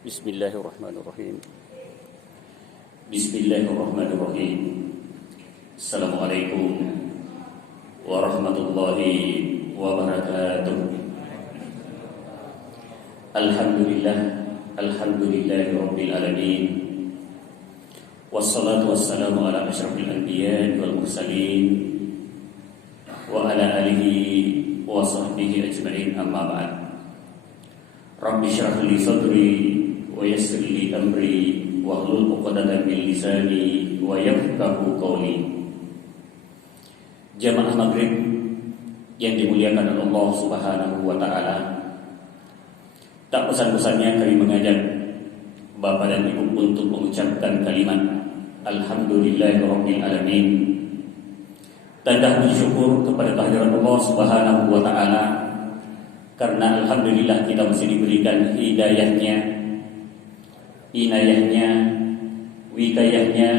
Bismillahirrahmanirrahim. Bismillahirrahmanirrahim. Assalamualaikum warahmatullahi wabarakatuh. Alhamdulillahi rabbil alamin. Wassalatu wassalamu ala asyrafil anbiya'i wal mursalin wa ala alihi wa sahbihi ajma'in, amma ba'd. Rabbi shrah li sadri wa yassir li amri wahlul 'uqdatam min lisani wa yafqahu qawli. Jamaah maghrib yang dimuliakan oleh Allah Subhanahu wa taala, tak pesan-pesannya kami mengajak Bapak dan Ibu untuk mengucapkan kalimat Alhamdulillahirabbil alamin. Tanda puji syukur kepada kehadirat Allah Subhanahu wa taala, karena alhamdulillah kita masih diberikan hidayahnya, inayahnya, wikayahnya,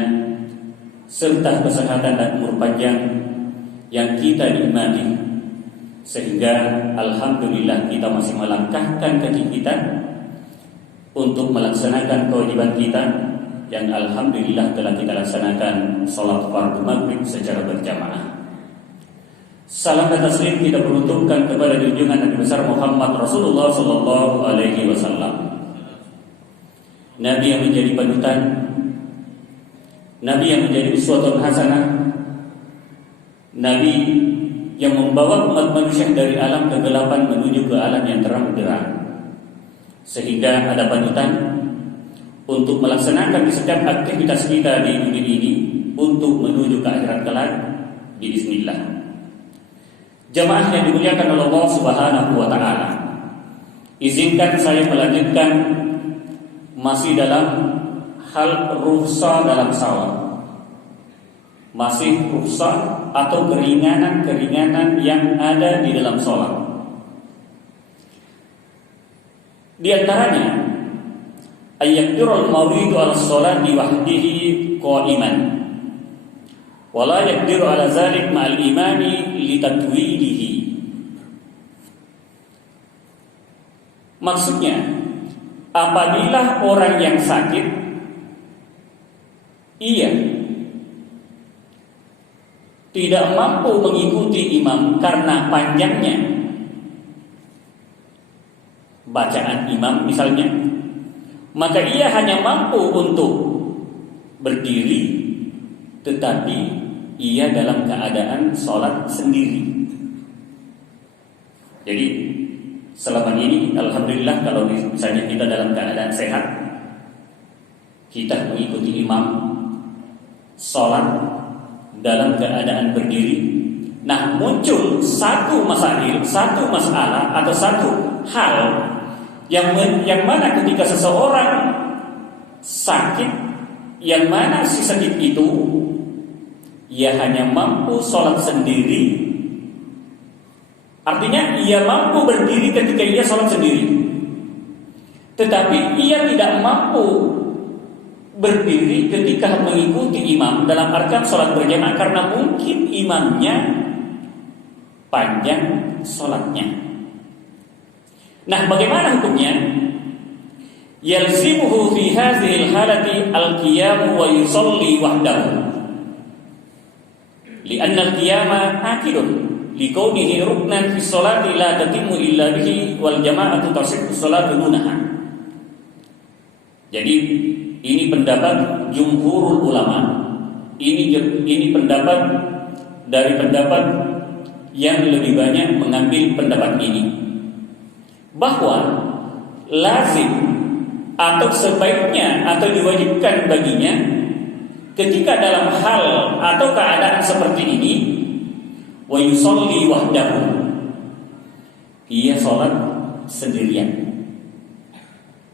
serta kesehatan dan umur panjang yang kita nikmati, sehingga alhamdulillah kita masih melangkahkan kaki kita untuk melaksanakan kewajiban kita, yang alhamdulillah telah kita laksanakan salat fardu maghrib secara berjamaah. Salam dan taslim kita peruntukkan kepada junjungan Nabi besar Muhammad Rasulullah sallallahu alaihi wasallam, Nabi yang menjadi panutan, Nabi yang menjadi uswatun hasanah, Nabi yang membawa umat manusia dari alam kegelapan menuju ke alam yang terang benderang, sehingga ada panutan untuk melaksanakan di setiap aktivitas kita di dunia ini untuk menuju ke akhirat kelak biiznillah. Jamaah yang dimuliakan oleh Allah Subhanahu wa taala, izinkan saya melanjutkan masih dalam hal rukhsah dalam salat. Masih rukhsah atau keringanan-keringanan yang ada di dalam salat. Di antaranya ayyaqdirul mawridu ala sholati wahdihi qa'iman wa la yaqdiru ala zalik ma'al imami litatwilihi. Maksudnya, apabila orang yang sakit ia tidak mampu mengikuti imam karena panjangnya bacaan imam misalnya, maka ia hanya mampu untuk berdiri, tetapi ia dalam keadaan sholat sendiri. Jadi selama ini alhamdulillah, kalau misalnya kita dalam keadaan sehat, kita mengikuti imam sholat dalam keadaan berdiri. Nah, muncul satu masalah atau satu hal yang mana ketika seseorang sakit, yang mana si sakit itu ia hanya mampu sholat sendiri. Artinya ia mampu berdiri ketika ia sholat sendiri, tetapi ia tidak mampu berdiri ketika mengikuti imam dalam artian sholat berjamaah, karena mungkin imamnya panjang sholatnya. Nah, bagaimana hukumnya? Yalzimuhu fi hadhil halati al-qiyam wa yusalli wahdahu, li'anna al-qiyama akidun liqaunihi ruknan fi sholati la tatimmu illa bihi wal jama'atu tasihhu sholatu dunaha. Jadi ini pendapat jumhurul ulama. Ini pendapat dari pendapat yang lebih banyak mengambil pendapat ini, bahwa lazim atau sebaiknya atau diwajibkan baginya ketika dalam hal atau keadaan seperti ini, wa yusalli wahdahu, ia salat sendirian.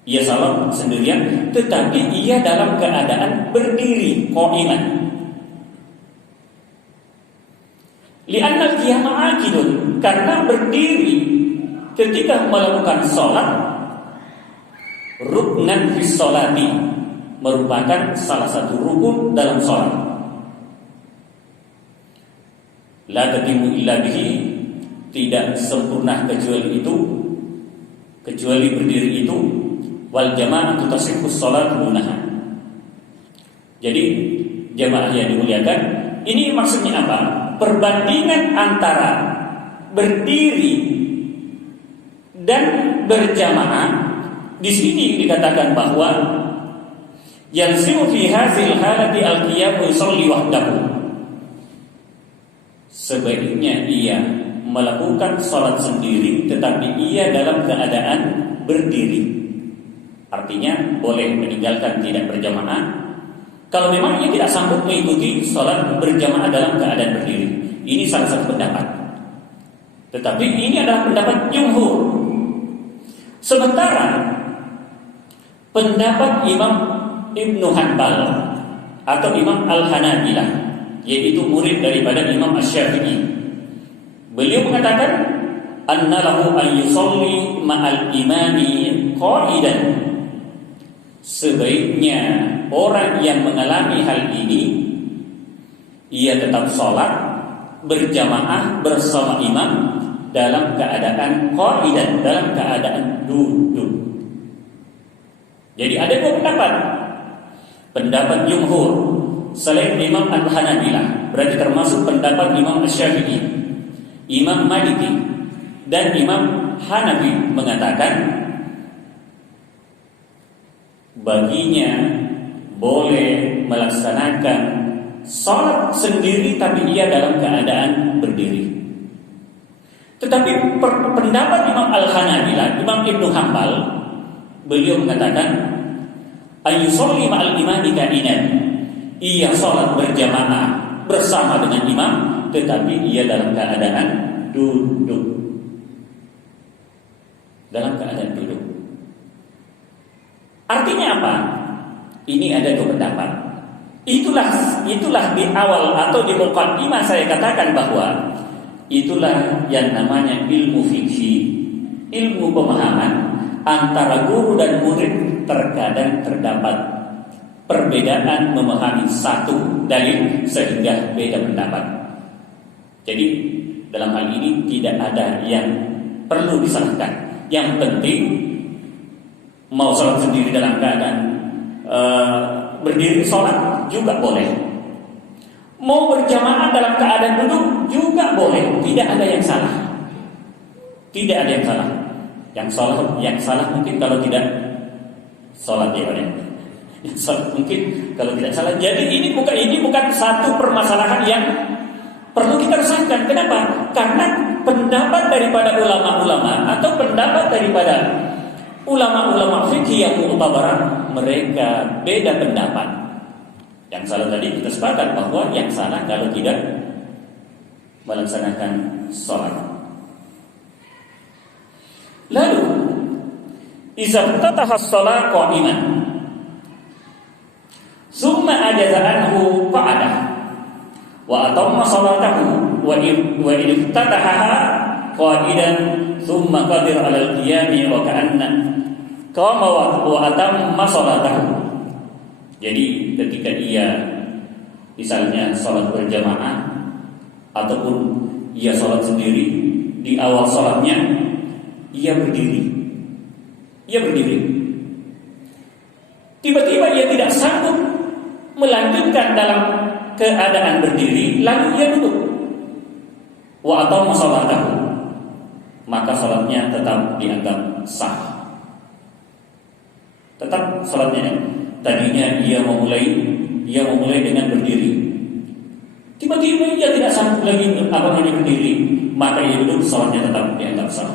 Ia salat sendirian, tetapi ia dalam keadaan berdiri, qa'iman. Li'anna al-qiyama aqidun, karena berdiri ketika melakukan salat ruknan fi sholati, merupakan salah satu rukun dalam salat. La tatimmu illa bihi, tidak sempurna kecuali itu, kecuali berdiri itu, wal jama'atu tasihhu sholatu dunaha. Jadi jamaah yang dimuliakan, ini maksudnya apa? Perbandingan antara berdiri dan berjamaah. Di sini dikatakan bahwa yalzimu fi hadzal halati al-qiyam yusalli wahdahu. Sebaiknya ia melakukan salat sendiri, tetapi ia dalam keadaan berdiri. Artinya boleh meninggalkan tidak berjamaah kalau memang ia tidak sanggup mengikuti salat berjamaah dalam keadaan berdiri. Ini salah satu pendapat. Tetapi ini adalah pendapat jumhur. Sementara pendapat Imam Ibnu Hanbal atau Imam Al-Hanabilah, yaitu murid daripada Imam Asy-Syafi'i, beliau mengatakan anna lahu an yusalli ma'al imami qa'idan. Sebaiknya orang yang mengalami hal ini ia tetap sholat berjamaah bersama imam dalam keadaan qa'idan, dalam keadaan duduk. Jadi ada dua pendapat. Pendapat jumhur selain Imam Al-Hanabilah, berarti termasuk pendapat Imam Asy-Syafi'i, Imam Maliki, dan Imam Hanafi mengatakan baginya boleh melaksanakan salat sendiri tapi ia dalam keadaan berdiri. Tetapi pendapat Imam Al-Hanabilah, Imam Ibnu Hanbal, beliau mengatakan ayyusolli ma'al imami ka'inan. Ia salat berjamaah bersama dengan imam, tetapi ia dalam keadaan duduk. Dalam keadaan duduk. Artinya apa? Ini ada dua pendapat. Itulah di awal atau di muqaddimah saya katakan bahwa itulah yang namanya ilmu fikih, ilmu pemahaman antara guru dan murid. Terkadang terdapat perbedaan memahami satu dalil sehingga beda pendapat. Jadi dalam hal ini tidak ada yang perlu disalahkan. Yang penting mau sholat sendiri dalam keadaan berdiri sholat juga boleh. Mau berjamaah dalam keadaan duduk juga boleh. Tidak ada yang salah. Tidak ada yang salah. Yang salah mungkin kalau tidak sholat ya, mungkin kalau tidak salah. Jadi ini bukan satu permasalahan yang perlu kita resahkan. Kenapa? Karena pendapat daripada ulama-ulama atau pendapat daripada ulama-ulama fikih yang mu'tabar, mereka beda pendapat. Yang salah tadi kita sepakat bahwa yang salah kalau tidak melaksanakan sholat. Lalu iza ftataha as-shalah qa'iman summa ajaza anhu qa'adah wa atamma salatahu wa in iftataha qa'idan thumma qadira 'ala al-qiyami wa ka'anna qama wa atamma salatahu. Jadi ketika ia misalnya salat berjamaah ataupun ia salat sendiri, di awal salatnya ia berdiri. Tiba-tiba ia tidak sanggup melanjutkan dalam keadaan berdiri, lalu ia duduk. Wa atamma salatahu, maka salatnya tetap dianggap sah. Tetap salatnya. Tadinya ia memulai dengan berdiri. Tiba-tiba ia tidak sanggup lagi berdiri, maka ia duduk, salatnya tetap dianggap sah.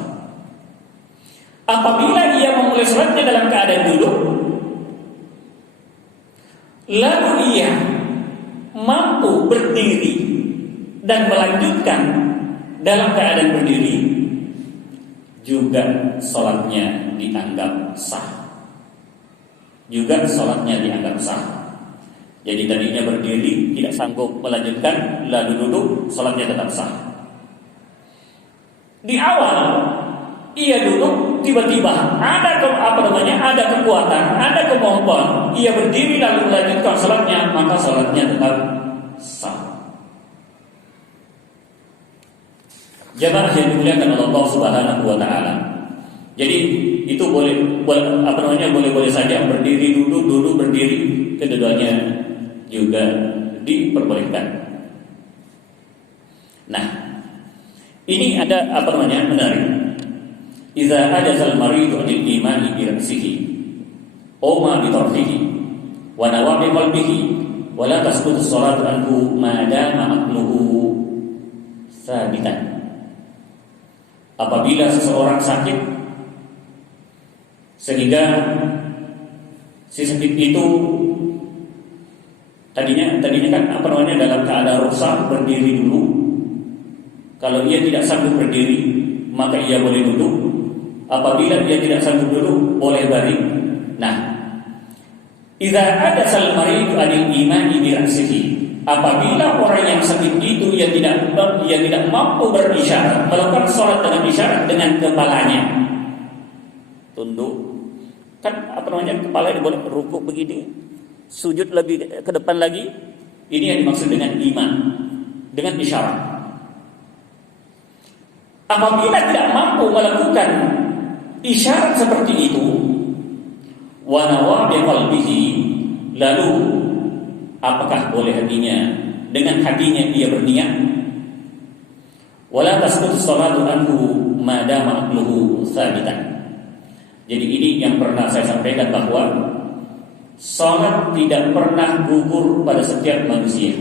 Apabila ia memulai salatnya dalam keadaan duduk, lalu ia mampu berdiri dan melanjutkan dalam keadaan berdiri, juga salatnya dianggap sah. Jadi tadinya berdiri tidak sanggup melanjutkan, lalu duduk, salatnya tetap sah. Di awal ia duduk, tiba-tiba ada kekuatan, ada kemampuan, ia berdiri lalu melanjutkan salatnya, maka salatnya tetap sah. Jamaah yang dimuliakan oleh Allah Subhanahu wa taala. Jadi itu boleh saja berdiri duduk berdiri, keduanya juga diperbolehkan. Nah, ini ada menarik. Idza ajazal maridu anil imani bi ra'sihi aw ma bi tarfihi wa nawa bi qalbihi wa la tasqutu as-salatu anhu ma dama aqluhu sabitan. Apabila seseorang sakit sehingga si sakit itu tadinya kan dalam keadaan rusak berdiri dulu. Kalau ia tidak sanggup berdiri, maka ia boleh duduk. Apabila ia tidak sanggup duduk, boleh baring. Nah, idza adasal maridu anil imani bi ra'sihi, apabila orang yang sakit itu ia tidak mampu berisyarat, melakukan salat dengan isyarat dengan kepalanya. Tunduk. Kan kepala boleh rukuk begini, sujud lebih ke depan lagi. Ini yang dimaksud dengan iman, dengan isyarat. Apabila tidak mampu melakukan isyarat seperti itu, wa nawa bi qalbihi, lalu apakah boleh dengan hatinya dia berniat? Wala tasqutu salatu anhu ma dama aqluhu sabitan. Jadi ini yang pernah saya sampaikan bahwa salat tidak pernah gugur pada setiap manusia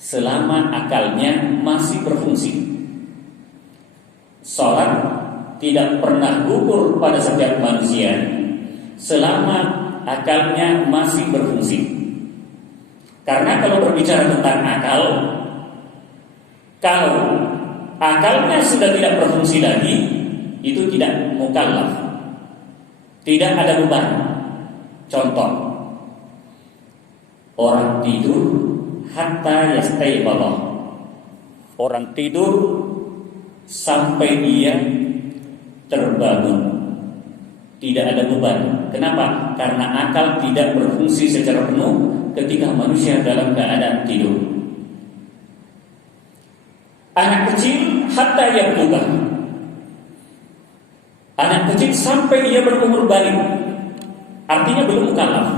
selama akalnya masih berfungsi. Salat tidak pernah gugur pada setiap manusia selama akalnya masih berfungsi. Karena kalau berbicara tentang akal, kalau akalnya sudah tidak berfungsi lagi, itu tidak mukallaf, tidak ada beban. Contoh, orang tidur hatta yastayqadha. Orang tidur sampai dia terbangun, tidak ada beban. Kenapa? Karena akal tidak berfungsi secara penuh ketika manusia dalam keadaan tidur. Anak kecil hatta yabluga. Anak kecil sampai dia berumur balik, artinya belum mukallaf.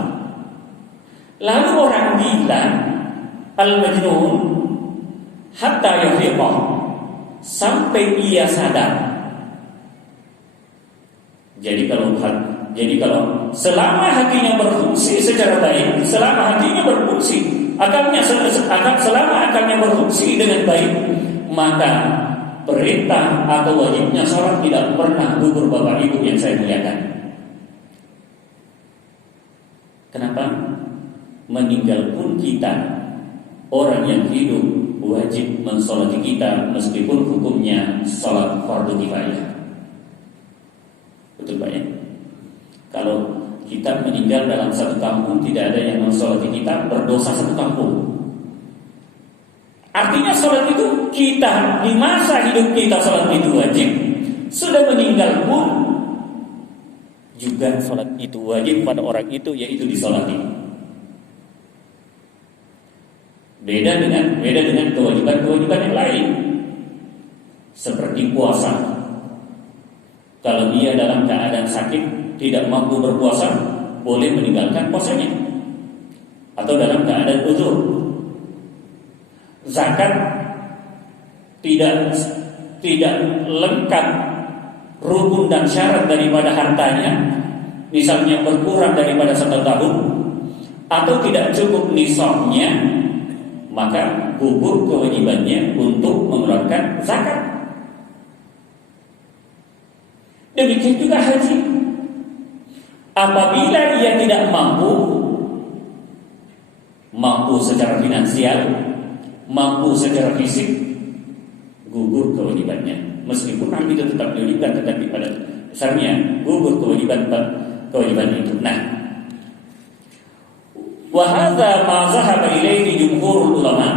Lalu orang gila, al-majnun, hatta yafiqah, sampai ia sadar. Jadi kalau selama hatinya berfungsi secara baik, selama hatinya berfungsi, selama akalnya berfungsi dengan baik, maka perintah atau wajibnya salat tidak pernah gugur Bapak Ibu yang saya muliakan. Kenapa? Meninggal pun kita, orang yang hidup wajib mensolati kita meskipun hukumnya salat fardu kifayah. Betul Pak ya? Kalau kita meninggal dalam satu kampung tidak ada yang mensolati kita, berdosa satu kampung. Artinya salat itu kita di masa hidup kita salat itu wajib, sudah meninggal pun juga salat itu wajib pada orang itu, yaitu disolati. Beda dengan kewajiban yang lain, seperti puasa. Kalau dia dalam keadaan sakit tidak mampu berpuasa, boleh meninggalkan puasanya, atau dalam keadaan uzur. Zakat tidak lengkap rukun dan syarat daripada hartanya, misalnya berkurang daripada 1 tahun atau tidak cukup nisabnya, maka gugur kewajibannya untuk mengeluarkan zakat. Demikian juga haji. Apabila ia tidak mampu secara finansial, mampu secara fisik, gugur kewajibannya. Meskipun nanti itu tetap diwajibkan, tetapi pada dasarnya gugur kewajiban itu. Nah, wa hadza ma zahaba ilaihi jumhurul ulama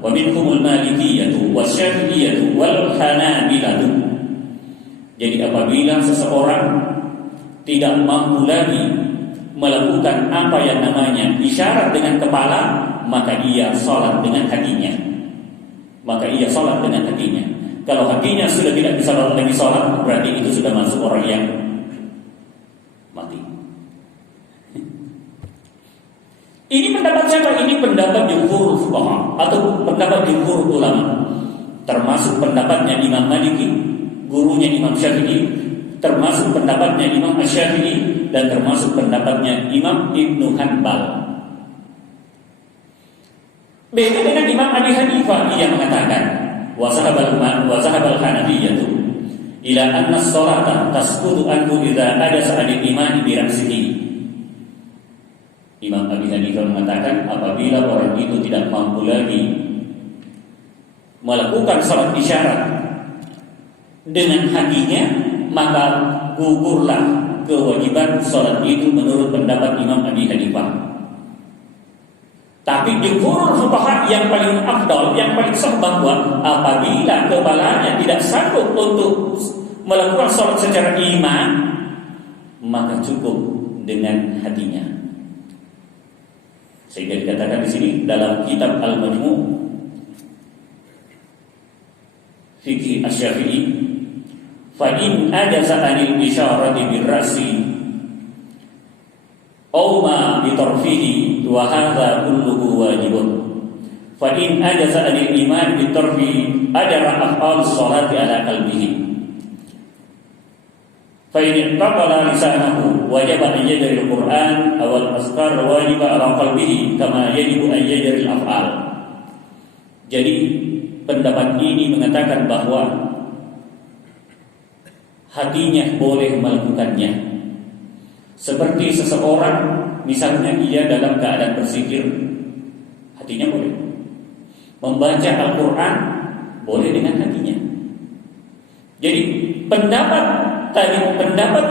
wa minhumul malikiyyah wasyafi'iyyah wal hanabilah. Jadi apabila seseorang tidak mampu lagi melakukan apa yang namanya isyarat dengan kepala, maka ia salat dengan hatinya. Kalau hatinya sudah tidak bisa lagi sholat, berarti itu sudah masuk orang yang mati. Ini pendapat siapa? Ini pendapat jumhur fuqaha atau pendapat jumhur ulama, termasuk pendapatnya Imam Maliki, gurunya Imam Syafi'i, termasuk pendapatnya Imam Asy-Syafi'i, dan termasuk pendapatnya Imam Ibnu Hanbal. Beda dengan Imam Abi Hanifah yang mengatakan wasahabal Hanafiyyah ila anna as-salata tasqutu anhu idza hadasa al-iman bi ra'sihi. Imam Abi Hanifah mengatakan apabila orang itu tidak mampu lagi melakukan salat isyarat dengan hatinya, maka gugurlah kewajiban salat itu menurut pendapat Imam Abi Hanifah. Tapi jumhur fuqaha yang paling afdal, yang paling sah bahwa apabila kepalanya tidak sanggup untuk melakukan salat secara iman, maka cukup dengan hatinya. Sehingga dikatakan di sini dalam kitab Al-Majmu' Fiqh Asy-Syafi'i, fa in ajaza 'anil isyarati bir-ra'si aw ma bi tarfihi wa hadha kulluhu wajibun. Fa in ajaza 'anil iman bi tarfi ajra af'alus sholati ala qalbihi. Fa in taqala lisanahu wajaba an yajri al-Qur'an aw al-azkar wajiba ala qalbihi kama yajibu an yajri al-af'al. Jadi pendapat ini mengatakan bahwa hatinya boleh melakukannya. Seperti seseorang misalnya ia dalam keadaan berzikir, hatinya boleh. Membaca Al-Qur'an boleh dengan hatinya. Jadi pendapat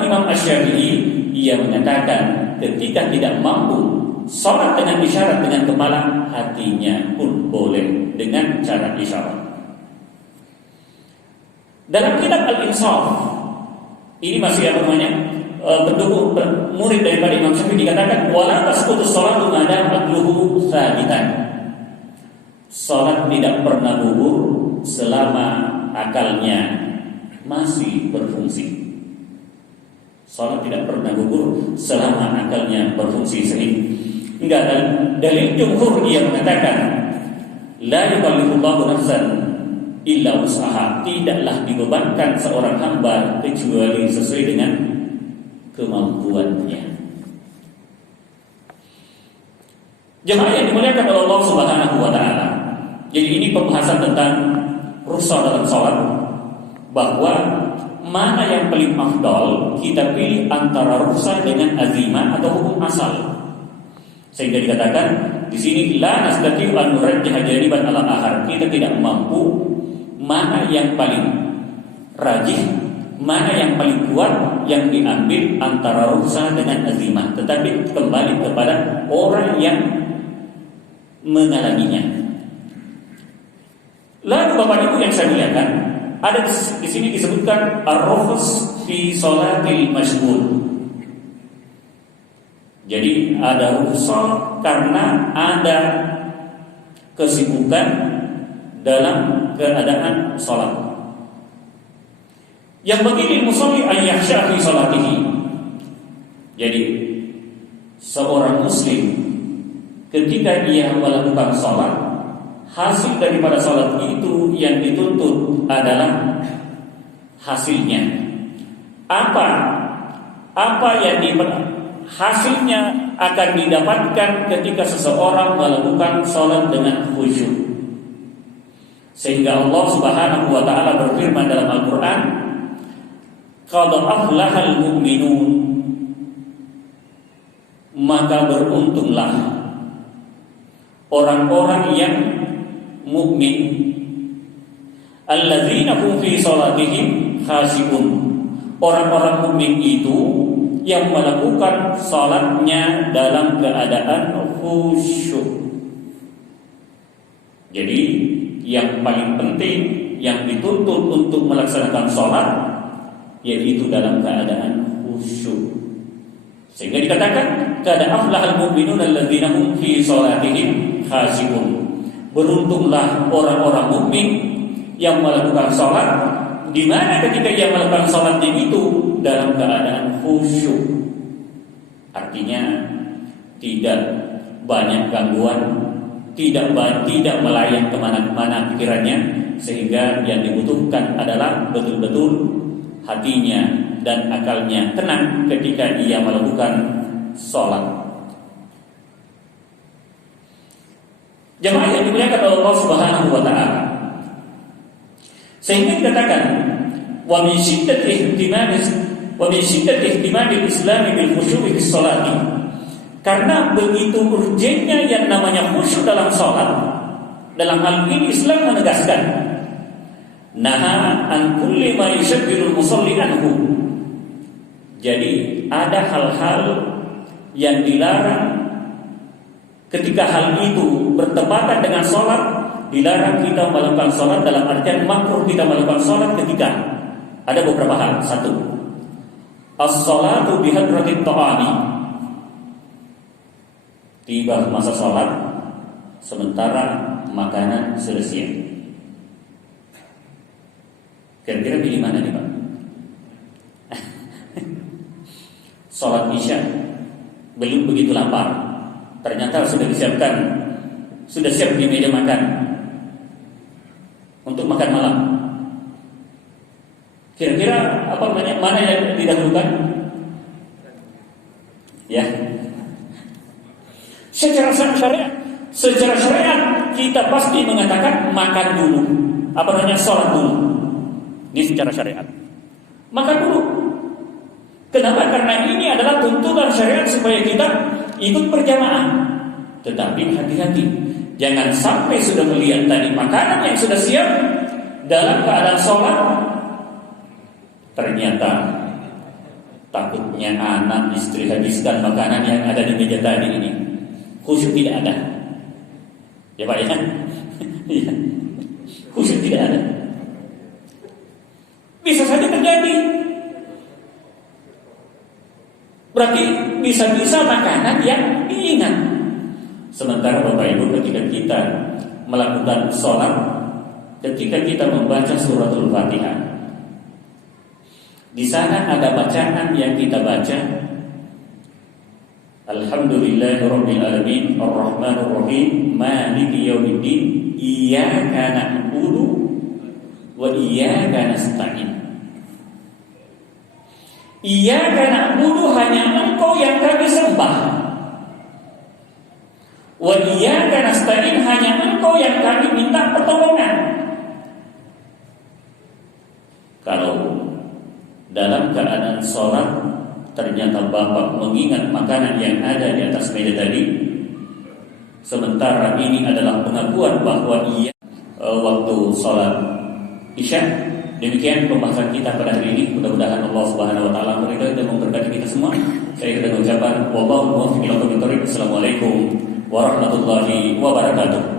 Imam Asy-Syafi'i, ia mengatakan ketika tidak mampu salat dengan isyarat dengan kepala, hatinya pun boleh dengan cara isyarat. Dalam kitab Al-Insaf, ini masih pendukung murid daripada Imam Syafi'i, dikatakan wala tasqutu sholatu ma dama aqluhu tsabitan. Salat tidak pernah gugur selama akalnya masih berfungsi. Salat tidak pernah gugur selama akalnya berfungsi. Sehingga dalil jumhur ia mengatakan la yukallifullahu nafsan illa wus'aha, tidaklah dibebankan seorang hamba kecuali sesuai dengan kemampuannya. Jemaah yang dimuliakan oleh Allah Subhanahu wa taala. Jadi ini pembahasan tentang rukhsah dalam salat, bahwa mana yang paling afdal kita pilih antara rukhsah dengan azimah atau hukum asal. Sehingga dikatakan di sini la nastati'u an nurajjih janiban ala akhar. Kita tidak mampu mana yang paling rajih, mana yang paling kuat yang diambil antara rukhsah dengan azimah, tetapi kembali kepada orang yang mengalaminya. Lalu Bapak Ibu yang saya muliakan, ada di sini disebutkan ar-rukhs fi sholatil masyghul. Jadi ada rukhsah karena ada kesibukan dalam keadaan salat. Yang begini musolli ayyahsya fi salatihi. Jadi seorang muslim ketika dia melakukan salat, hasil daripada salat itu yang dituntut adalah hasilnya. Apa yang hasilnya akan didapatkan ketika seseorang melakukan salat dengan khusyuk. Sehingga Allah Subhanahu wa taala berfirman dalam Al-Qur'an, qad aflahal mu'minun, maka beruntunglah orang-orang yang mukmin, alladzina hum fi salatihim khashi'un. Orang-orang mukmin itu yang melakukan salatnya dalam keadaan khusyuk. Jadi yang paling penting yang dituntut untuk melaksanakan salat yaitu dalam keadaan khusyuk. Sehingga dikatakan qad aflahal mu'minuna alladzina hum fi salatihim khashi'un. Beruntunglah orang-orang mukmin yang melakukan sholat, di mana ketika ia melakukan sholatnya itu dalam keadaan khusyuk. Artinya tidak banyak gangguan, tidak melayang kemana-mana pikirannya, sehingga yang dibutuhkan adalah betul-betul hatinya dan akalnya tenang ketika ia melakukan sholat. Jemaah yang dimuliakan oleh Allah Subhanahu wa taala. Sehingga dikatakan wa min syiddati ihtimami al-Islam bil khusyu'i fi sholati. Karena begitu urgennya yang namanya khusyuk dalam sholat, dalam hal ini Islam menegaskan naha an kulli ma yushghilul musalli anhu. Jadi ada hal-hal yang dilarang ketika hal itu bertepatan dengan sholat. Dilarang kita melakukan sholat, dalam artian makruh kita melakukan sholat ketika ada beberapa hal. Satu, as-sholatu bihadratit ta'ami. Tiba masa sholat sementara makanan selesai. Kira-kira pilih mana nih Pak? Sholat isya belum begitu lapar, ternyata sudah disiapkan, sudah siap di meja makan untuk makan malam. Kira-kira mana yang didahulukan? Ya, secara syariat kita pasti mengatakan makan dulu, sholat dulu. Ini secara syariat. Makan dulu. Kenapa? Karena ini adalah tuntutan syariat supaya kita ikut berjamaah. Tetapi hati-hati, jangan sampai sudah melihat tadi makanan yang sudah siap dalam keadaan sholat, ternyata takutnya anak istri habiskan makanan yang ada di meja tadi ini. Khusyuk tidak ada. Ya Pak ya? Khusyuk tidak ada. Bisa saja terjadi. Berarti bisa-bisa makanan yang diingat. Sementara Bapak Ibu ketika kita melakukan sholat, ketika kita membaca suratul Fatihah, di sana ada bacaan yang kita baca, Alhamdulillahirabbil alamin arrahmanir rahim maliki yaumiddin iyyaka na'budu wa iyyaka nasta'in. Iyyaka na'budu, hanya Engkau yang kami sembah. Wa iyyaka nasta'in, hanya Engkau yang kami minta pertolongan. Kalau dalam keadaan sholat ternyata Bapak mengingat makanan yang ada di atas meja tadi, sementara ini adalah pengakuan bahwa ia waktu sholat isya. Demikian pembahasan kita pada hari ini. Mudah-mudahan Allah Subhanahu wa taala meridai dan memberkati kita semua. Saya akan mengucapkan wallahu muwaffiq ila aqwamit thoriq. Assalamualaikum warahmatullahi wabarakatuh.